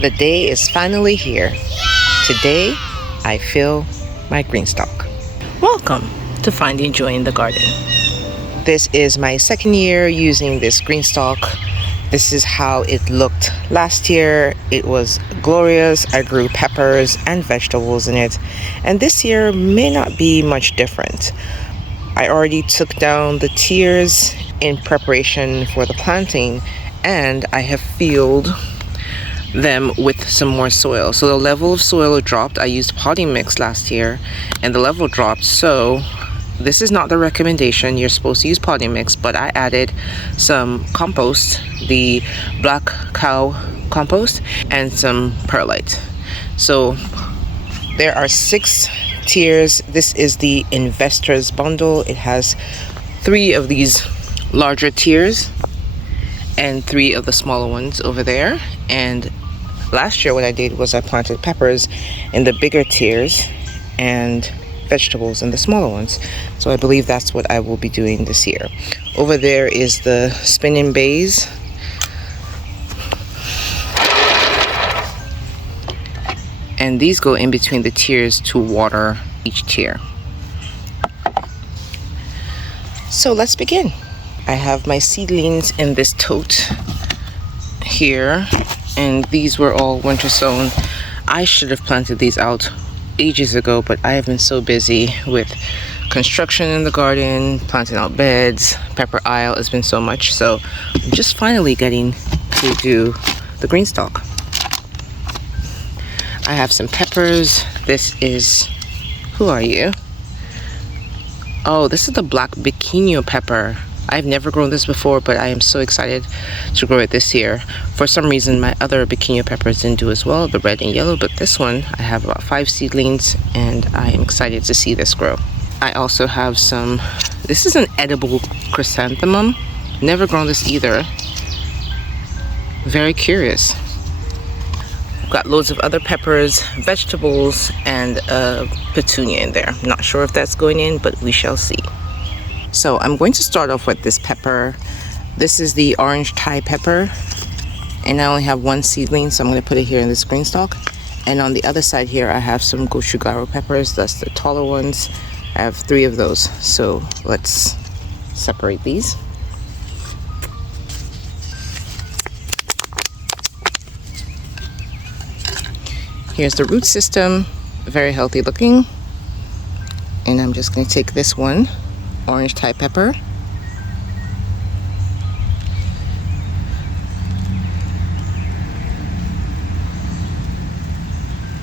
The day is finally here. Today, I fill my GREENSTALK. Welcome to Finding Joy in the Garden. This is my second year using this GREENSTALK. This is how it looked last year. It was glorious. I grew peppers and vegetables in it. And this year may not be much different. I already took down the tiers in preparation for the planting, and I have filled them with some more soil. So the level of soil dropped. I used potting mix last year and the level dropped. So this is not the recommendation. You're supposed to use potting mix, but I added some compost, the black cow compost, and some perlite. So there are 6 tiers. This is the investors bundle. It has 3 of these larger tiers and 3 of the smaller ones over there. And last year what I did was I planted peppers in the bigger tiers and vegetables in the smaller ones. So I believe that's what I will be doing this year. Over there is the spinning bays. And these go in between the tiers to water each tier. So let's begin. I have my seedlings in this tote here, and these were all winter sown. I should have planted these out ages ago, but I have been so busy with construction in the garden, planting out beds, pepper aisle. It's been so much, so I'm just finally getting to do the GREENSTALK. I have some peppers. This is, who are you? Oh, this is the black Bikini Pepper. I've never grown this before, but I am so excited to grow it this year. For some reason, my other Bikini Peppers didn't do as well, the red and yellow, but this one, I have about 5 seedlings, and I am excited to see this grow. I also have some, this is an edible chrysanthemum. Never grown this either. Very curious. I've got loads of other peppers, vegetables, and a petunia in there. Not sure if that's going in, but we shall see. So I'm going to start off with this pepper. This is the orange Thai pepper, and I only have 1 seedling, so I'm going to put it here in this GREENSTALK. And on the other side here, I have some gochugaru peppers. That's the taller ones. I have 3 of those. So let's separate these. Here's the root system, very healthy looking. And I'm just going to take this one, orange Thai pepper.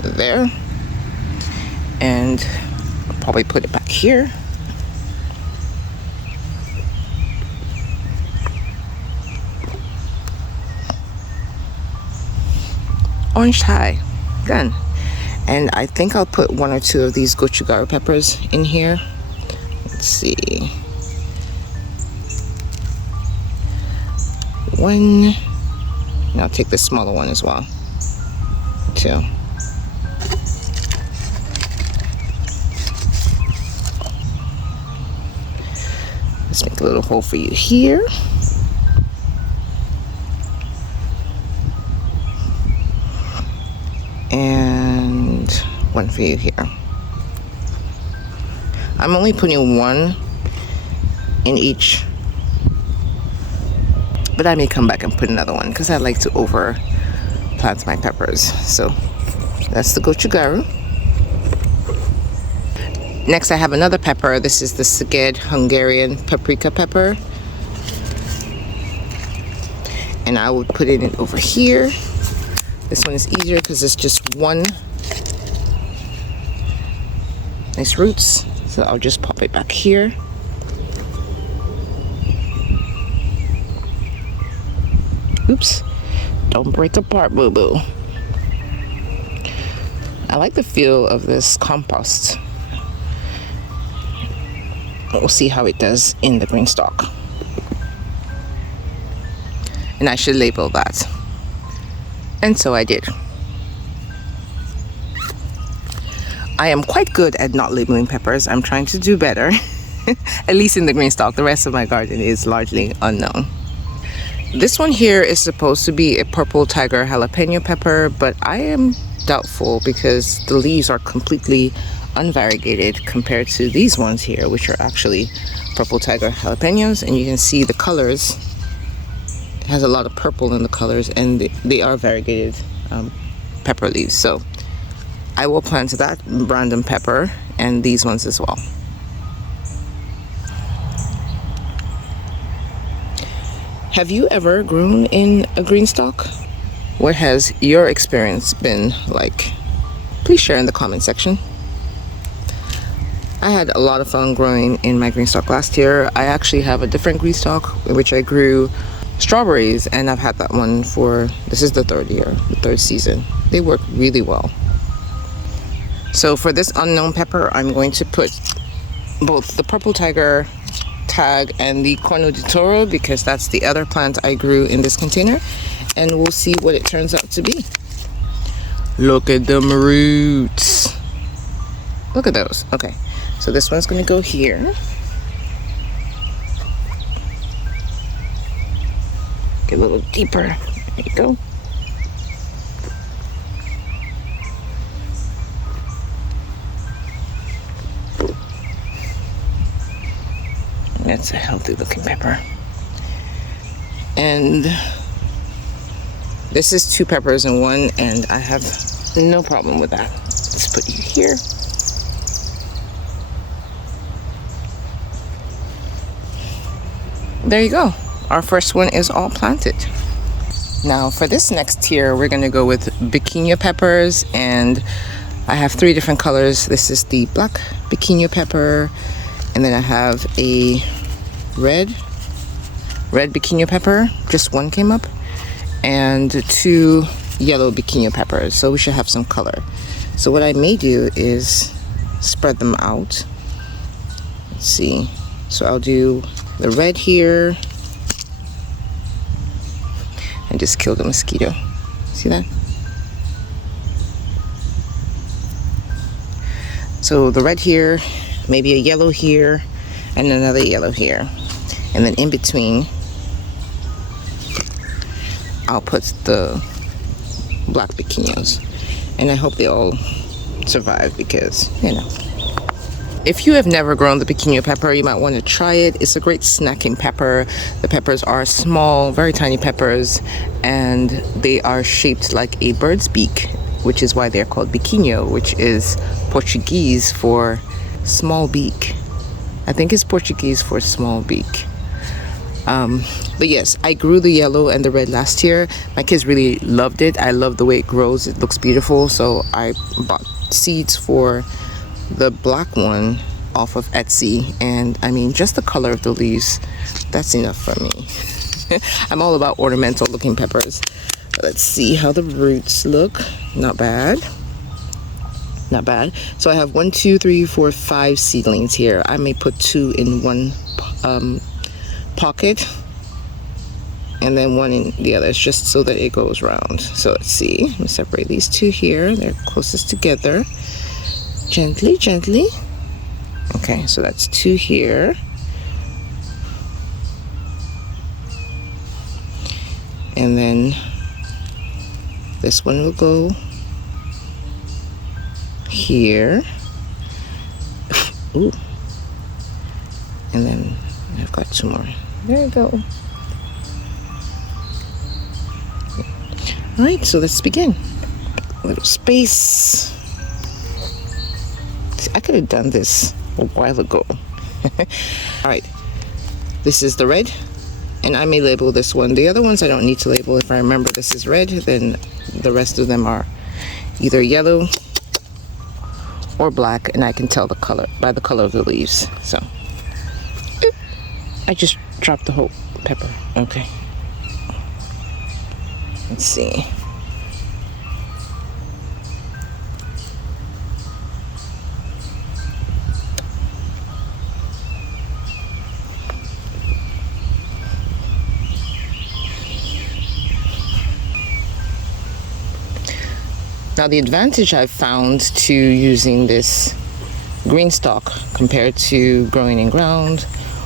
There. And I'll probably put it back here. Orange Thai. Done. And I think I'll put 1 or 2 of these gochugaru peppers in here. Let's see. 1. And I'll take the smaller one as well. 2. Let's make a little hole for you here. And 1 for you here. I'm only putting 1 in each, but I may come back and put another one because I like to over plant my peppers. So that's the gochugaru. Next I have another pepper. This is the Szeged Hungarian paprika pepper, and I would put it over here. This one is easier because it's just 1. Nice roots. So I'll just pop it back here. Oops. Don't break apart, boo-boo. I like the feel of this compost. We'll see how it does in the GREENSTALK. And I should label that. And so I did. I am quite good at not labeling peppers. I'm trying to do better. At least in the GREENSTALK. The rest of my garden is largely unknown. This one here is supposed to be a purple tiger jalapeno pepper, but I am doubtful because the leaves are completely unvariegated compared to these ones here, which are actually purple tiger jalapenos. And you can see the colors. It has a lot of purple in the colors, and they are variegated pepper leaves. So I will plant that random pepper and these ones as well. Have you ever grown in a green stalk? What has your experience been like? Please share in the comment section. I had a lot of fun growing in my green stalk last year. I actually have a different green stalk in which I grew strawberries, and I've had that one for, this is the third year, the third season. They work really well. So for this unknown pepper, I'm going to put both the purple tiger tag and the corno di toro, because that's the other plant I grew in this container, and we'll see what it turns out to be. Look at them roots. Look at those. Okay, so this one's going to go here. Get a little deeper. There you go. That's a healthy looking pepper. And this is 2 peppers in one, and I have no problem with that. Let's put you here. There you go. Our first one is all planted. Now for this next tier, we're gonna go with Bikini Peppers, and I have 3 different colors. This is the black Bikini Pepper, and then I have a red Bikini Pepper, just one came up, and 2 yellow Bikini Peppers, so we should have some color. So what I may do is spread them out. Let's see. So I'll do the red here. I just killed a mosquito. See that? So the red here, maybe a yellow here, and another yellow here. And then in between, I'll put the black bikinis. And I hope they all survive because, you know. If you have never grown the Bikini pepper, you might want to try it. It's a great snacking pepper. The peppers are small, very tiny peppers, and they are shaped like a bird's beak, which is why they're called biquinho, which is Portuguese for small beak. I think it's Portuguese for small beak. But yes, I grew the yellow and the red last year. My kids really loved it. I love the way it grows. It looks beautiful. So I bought seeds for the black one off of Etsy, and I mean, just the color of the leaves, that's enough for me. I'm all about ornamental looking peppers. Let's see how the roots look. Not bad, not bad. So I have 1, 2, 3, 4, 5 seedlings here. I may put 2 in one pocket and then 1 in the others, just so that it goes round. So let's see, let me separate these 2 here. They're closest together. Gently, gently. Okay, so that's 2 here. And then this one will go here. Ooh. And then I've got 2 more. There you go. All right, so let's begin. A little space. I could have done this a while ago. All right, this is the red, and I may label this one. The other ones I don't need to label. If I remember this is red, then the rest of them are either yellow or black, and I can tell the color by the color of the leaves. So I just dropped the whole pepper. Okay, let's see. Now the advantage I've found to using this GREENSTALK compared to growing in ground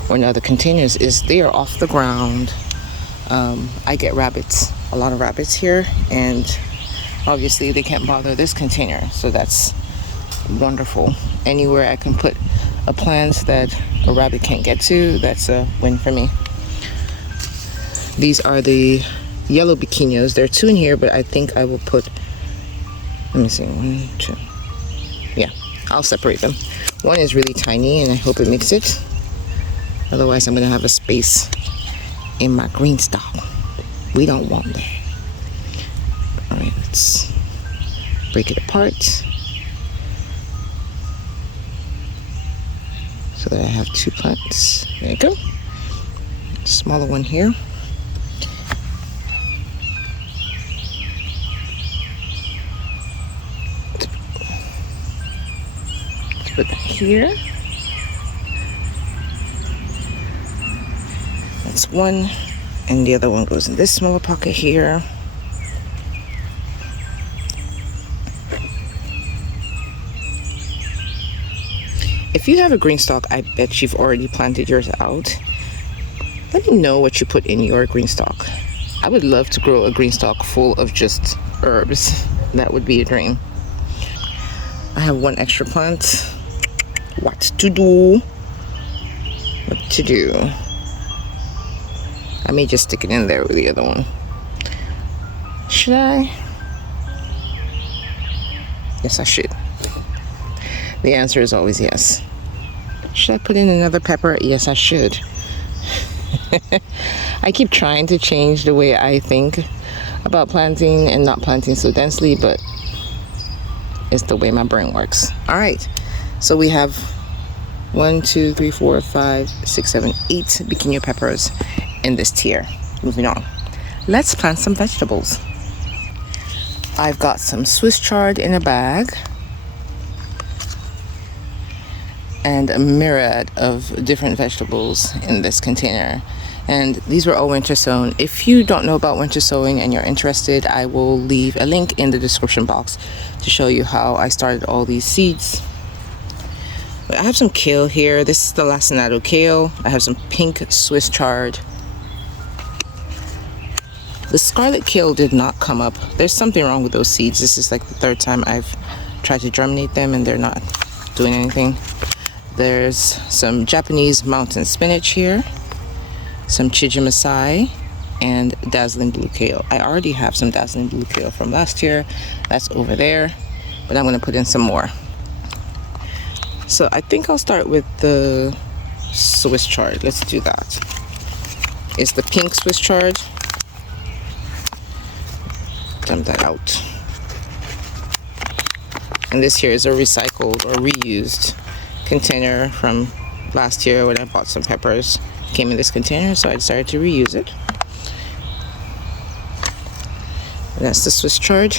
or in other containers is they are off the ground. I get rabbits, a lot of rabbits here, and obviously they can't bother this container, so that's wonderful. Anywhere I can put a plant that a rabbit can't get to, that's a win for me. These are the yellow bikinos. There are 2 in here, but I think I will put, let me see, 1, 2. Yeah, I'll separate them. One is really tiny, and I hope it makes it. Otherwise, I'm gonna have a space in my GREENSTALK. We don't want that. All right, let's break it apart so that I have 2 plants. There you go. Smaller one here. Let's put that here. That's one, and the other one goes in this smaller pocket here. If you have a GREENSTALK, I bet you've already planted yours out. Let me know what you put in your GREENSTALK. I would love to grow a GREENSTALK full of just herbs. That would be a dream. I have 1 extra plant. What to do? What to do? I may just stick it in there with the other one. Should I? Yes, I should. The answer is always yes. Should I put in another pepper? Yes, I should. I keep trying to change the way I think about planting and not planting so densely, but it's the way my brain works. All right, so we have 1, 2, 3, 4, 5, 6, 7, 8 Bikini Peppers in this tier. Moving on. Let's plant some vegetables. I've got some Swiss chard in a bag and a myriad of different vegetables in this container. And these were all winter sown. If you don't know about winter sowing and you're interested, I will leave a link in the description box to show you how I started all these seeds. I have some kale here. This is the lacinato kale. I have some pink Swiss chard. The scarlet kale did not come up. There's something wrong with those seeds. This is like the 3rd time I've tried to germinate them and they're not doing anything. There's some Japanese mountain spinach here, some chijimasai, and dazzling blue kale. I already have some dazzling blue kale from last year. That's over there, but I'm gonna put in some more. So I think I'll start with the Swiss chard. Let's do that. It's the pink Swiss chard. Dump that out. And this here is a recycled or reused container from last year when I bought some peppers. Came in this container, so I decided to reuse it. And that's the Swiss chard.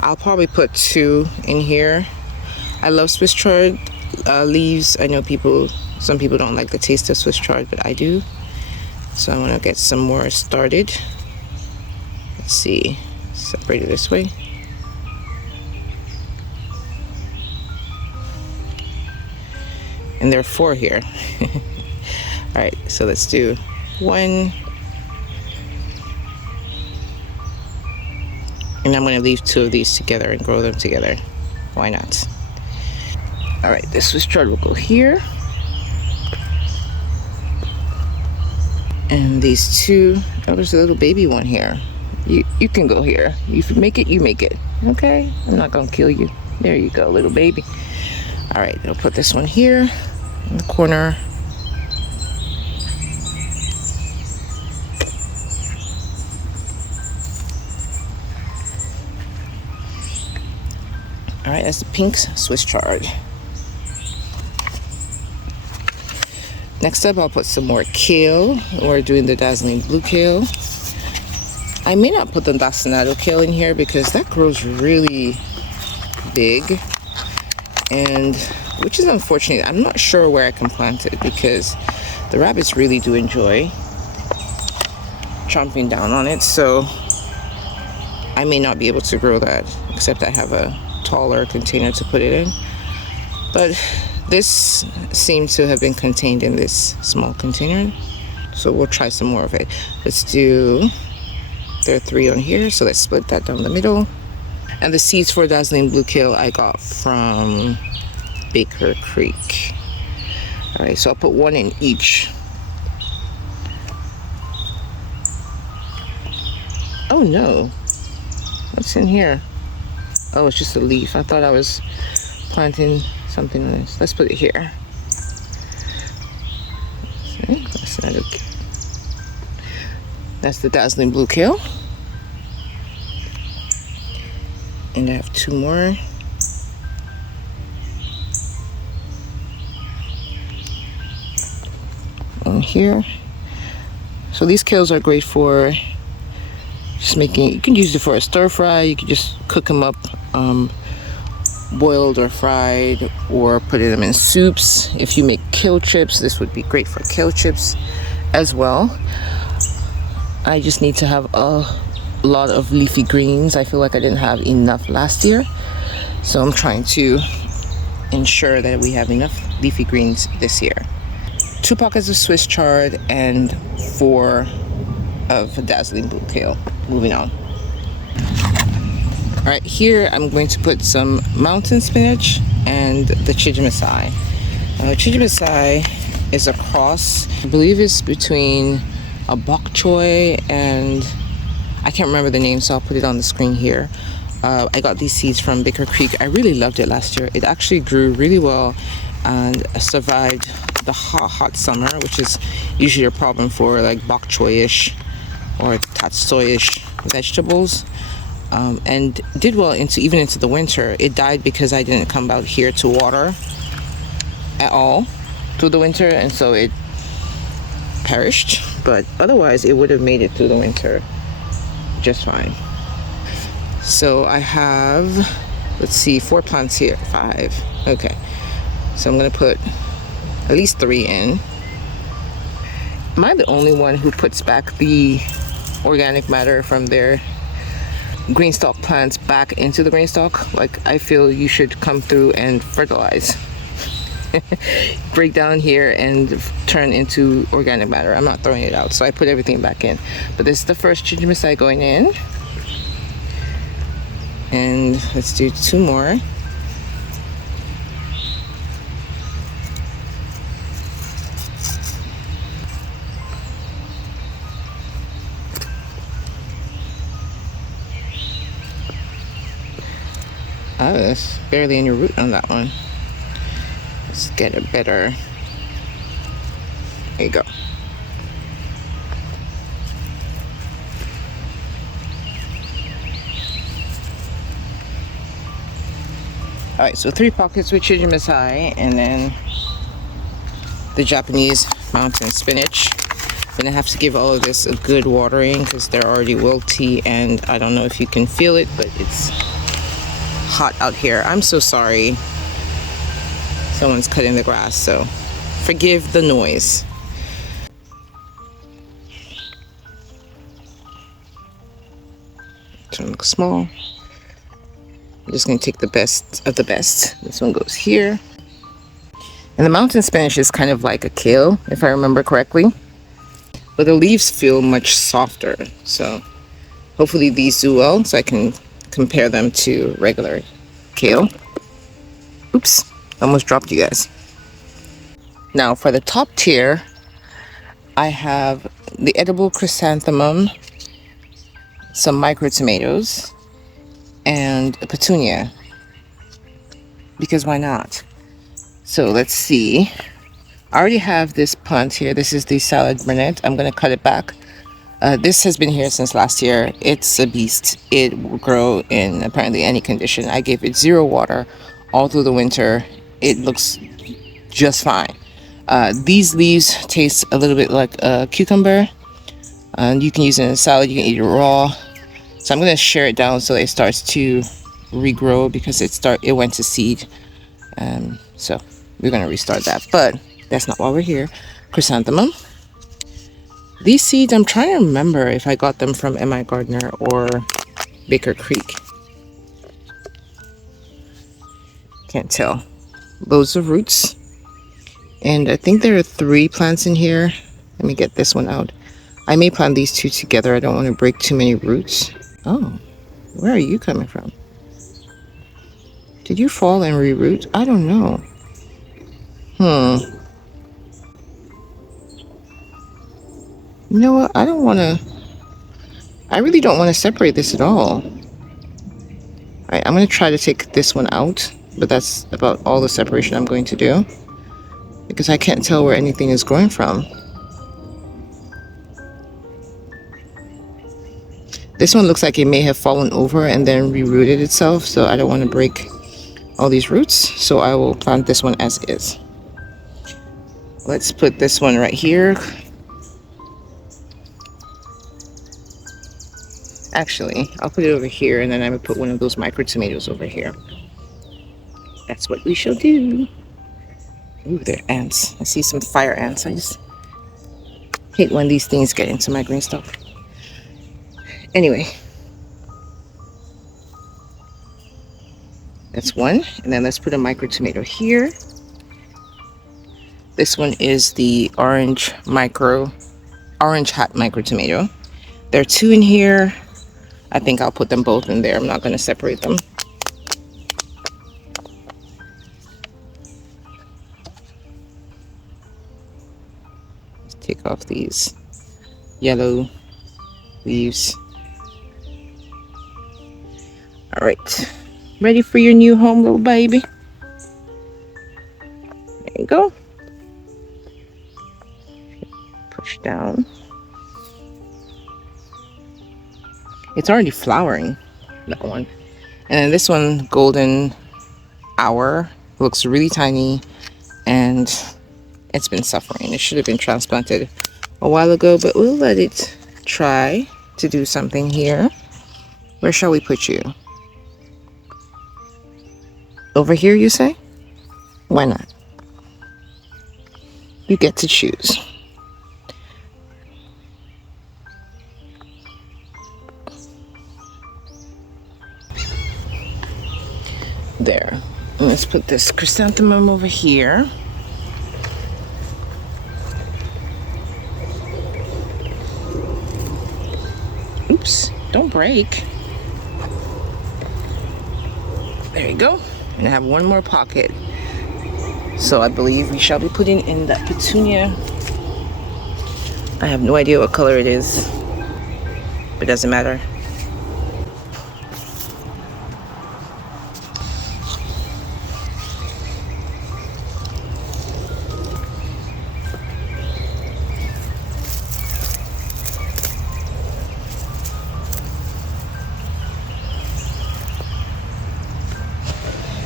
I'll probably put 2 in here. I love Swiss chard leaves. I know some people don't like the taste of Swiss chard, but I do. So I'm gonna get some more started. Let's see, separate it this way. And there are 4 here. All right, so let's do 1. And I'm gonna leave 2 of these together and grow them together. Why not? All right, this Swiss chard will go here. And these 2, oh, there's a little baby one here. You can go here. If you make it, you make it. Okay, I'm not gonna kill you. There you go, little baby. All right, I'll put this one here in the corner. All right, that's the pink Swiss chard. Next up, I'll put some more kale. We're doing the dazzling blue kale. I may not put the lacinato kale in here because that grows really big, and which is unfortunate. I'm not sure where I can plant it because the rabbits really do enjoy chomping down on it, so I may not be able to grow that, except I have a taller container to put it in. But this seems to have been contained in this small container. so we'll try some more of it. Let's do, there are 3 on here, so let's split that down the middle. And the seeds for Dazzling Blue Kale I got from Baker Creek. All right, so I'll put 1 in each. Oh no, what's in here? Oh, it's just a leaf. I thought I was planting something nice. Let's put it here. See, that's not okay. That's the Dazzling Blue Kale. And I have 2 more. On here. So these kales are great for just making, you can use it for a stir fry, you can just cook them up boiled or fried, or put them in soups. If you make kale chips, this would be great for kale chips as well. I just need to have a lot of leafy greens. I feel like I didn't have enough last year, so I'm trying to ensure that we have enough leafy greens this year. 2 pockets of Swiss chard and 4 of Dazzling Blue Kale. Moving on. All right, here I'm going to put some mountain spinach and the chijimasai. Chijimasai is a cross, I believe it's between a bok choy and I can't remember the name, so I'll put it on the screen here. I got these seeds from Baker Creek. I really loved it last year. It actually grew really well and survived the hot summer, which is usually a problem for like bok choy-ish or tatsoi-ish vegetables, and did well even into the winter. It died because I didn't come out here to water at all through the winter, and so it perished, but otherwise it would have made it through the winter just fine. So I have, let's see, 4 plants here, 5. Okay, so I'm gonna put at least 3 in. Am I the only one who puts back the organic matter from their GREENSTALK plants back into the GREENSTALK? Like, I feel you should come through and fertilize. Break down here and turn into organic matter. I'm not throwing it out, so I put everything back in. But this is the first chijimasai going in. And let's do 2 more. Oh, there's barely any root on that one. Let's get it better. There you go. Alright, so 3 pockets with chijimasai, and then the Japanese mountain spinach. I'm gonna have to give all of this a good watering because they're already wilty, and I don't know if you can feel it, but it's hot out here. I'm so sorry. Someone's cutting the grass, so forgive the noise. This one looks small. I'm just going to take the best of the best. This one goes here. And the mountain spinach is kind of like a kale, if I remember correctly. But the leaves feel much softer. So hopefully these do well, so I can compare them to regular kale. Oops, almost dropped you guys. Now for the top tier, I have the edible chrysanthemum, some micro tomatoes, and a petunia, because why not? So let's see. I already have this plant here. This is the salad Burnett. I'm going to cut it back. This has been here since last year. It's a beast. It will grow in apparently any condition. I gave it 0 water all through the winter. It looks just fine. These leaves taste a little bit like a cucumber. You can use it in a salad. You can eat it raw. So I'm going to share it down so it starts to regrow, because it went to seed. So we're going to restart that. But that's not why we're here. Chrysanthemum. These seeds, I'm trying to remember if I got them from M.I. Gardner or Baker Creek. Can't tell. Loads of roots. And I think there are 3 plants in here. Let me get this one out. I may plant these two together. I don't want to break too many roots. Oh, where are you coming from? Did you fall and reroot? I don't know. You know what? I really don't want to separate this at all. Alright, I'm going to try to take this one out, but that's about all the separation I'm going to do, because I can't tell where anything is growing from. This one looks like it may have fallen over and then rerooted itself, so I don't want to break all these roots, so I will plant this one as is. Let's put this one right here. Actually, I'll put it over here, and then I'm going to put one of those micro tomatoes over here. That's what we shall do. Ooh, they're ants. I see some fire ants. I just hate when these things get into my green stuff. Anyway, that's one. And then let's put a micro tomato here. This one is the orange hat micro tomato. There are two in here. I think I'll put them both in there. I'm not going to separate them. Let's take off these yellow leaves. All right, ready for your new home, little baby? There you go. Push down. It's already flowering, that one. And then this one, golden hour, looks really tiny, and it's been suffering. It should have been transplanted a while ago, but we'll let it try to do something here. Where shall we put you? Over here, you say? Why not? You get to choose. There. Let's put this chrysanthemum over here. Oops, don't break. There you go. And I have one more pocket. So I believe we shall be putting in that petunia. I have no idea what color it is, but it doesn't matter.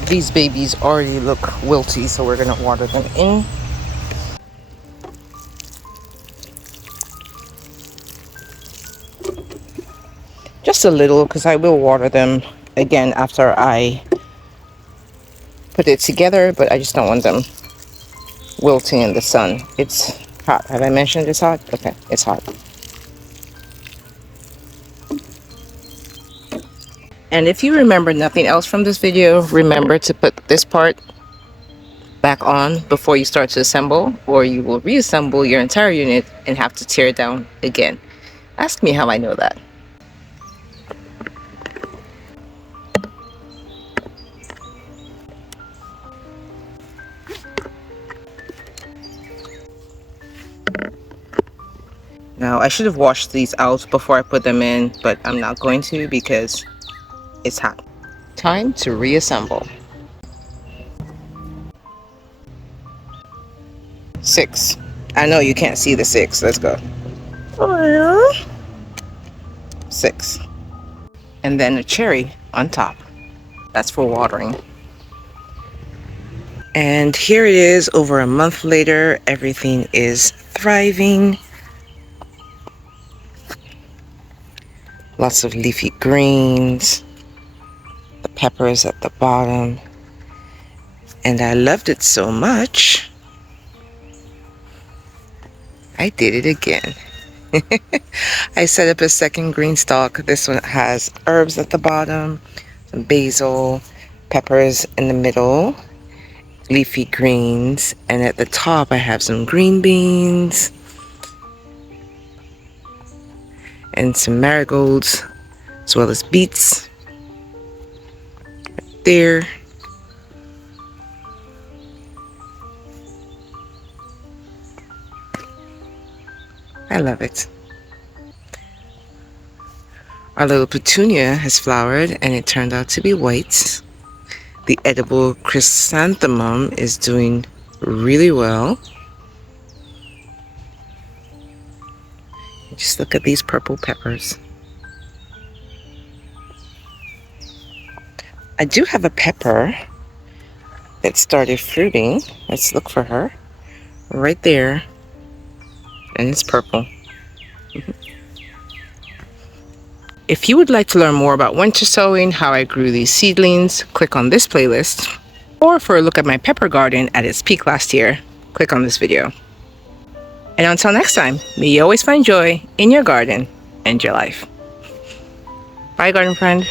These babies already look wilty, so we're gonna water them in. Just a little, because I will water them again after I put it together, but I just don't want them wilting in the sun. It's hot. Have I mentioned it's hot? Okay, it's hot. And if you remember nothing else from this video, remember to put this part back on before you start to assemble, or you will reassemble your entire unit and have to tear it down again. Ask me how I know that. Now, I should have washed these out before I put them in, but I'm not going to because it's hot. Time to reassemble. 6. I know you can't see the 6. Let's go. 6. And then a cherry on top. That's for watering. And here it is, over a month later. Everything is thriving. Lots of leafy greens. The peppers at the bottom. And I loved it so much, I did it again. I set up a second green stalk. This one has herbs at the bottom, some basil, peppers in the middle, leafy greens, and at the top I have some green beans, and some marigolds, as well as beets. Right there. I love it. Our little petunia has flowered and it turned out to be white. The edible chrysanthemum is doing really well. Just look at these purple peppers. I do have a pepper that started fruiting. Let's look for her. Right there. And it's purple. If you would like to learn more about winter sowing, how I grew these seedlings, click on this playlist. Or for a look at my pepper garden at its peak last year, click on this video. And until next time, may you always find joy in your garden and your life. Bye, garden friend.